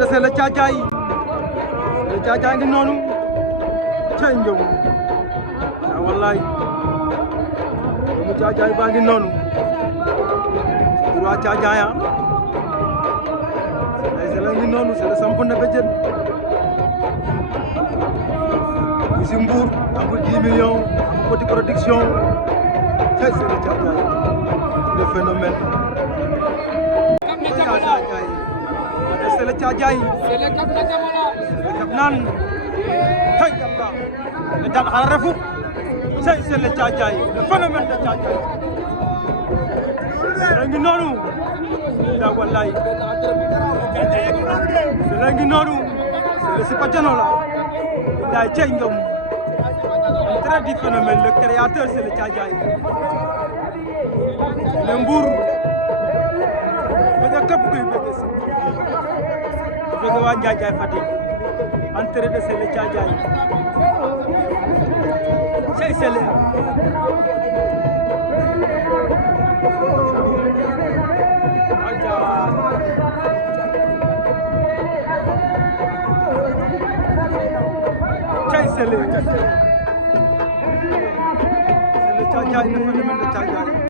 de c'est le Thiadiaye ngi noonu cey njëw wallaay doomu Thiadiaye baa ngi noonu waa Thiadiaye c'est la ngi noonu c'est le samp na béjjën si Mbour am 10 millions am petit production c'est le Thiadiaye le phénomène c'est le Thiadiaye C'est le cap de Jamana. le cap naan hey Allah le dal xara refu c'est le Thiadiaye le phénomène de Thiadiaye c'est ngi noonu da wallahi c'est ngi noonu c'est le Sipa Diano la day cey ngam très du phénomène le créateur c'est le Thiadiaye le Mbour bëgg képp kuy bëgg si bëgg waa Ndiadiaye Fatick entrée de c'est le Thiadiaye c'est le c'est le Thiadiaye le phénomène de Thiadiaye